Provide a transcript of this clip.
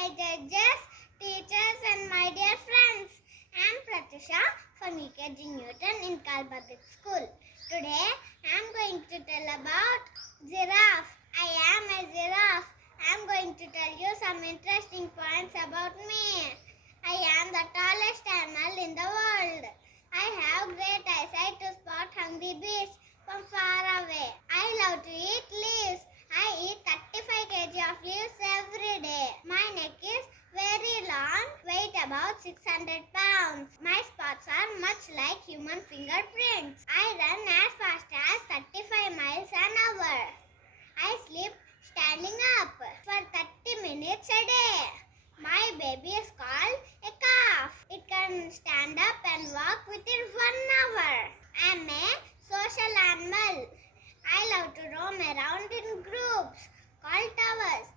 my judges, teachers, and my dear friends. I am Pratisha from UKG Newton in Kalpabik School. Today I am going to tell about giraffe. I am a giraffe. I am going to tell you some interesting points about me. I am the tallest animal in the world. I have great eyesight to spot hungry beasts from far away. I love to eat leaves. I eat 35 kg of leaves every day. My neck is very long, weight about 600 pounds. My spots are much like human fingerprints. I run as fast as 35 miles an hour. I sleep standing up for 30 minutes a day. My baby is called a calf. It can stand up and walk within 1 hour. I am a social animal. I love to roam around in groups called towers.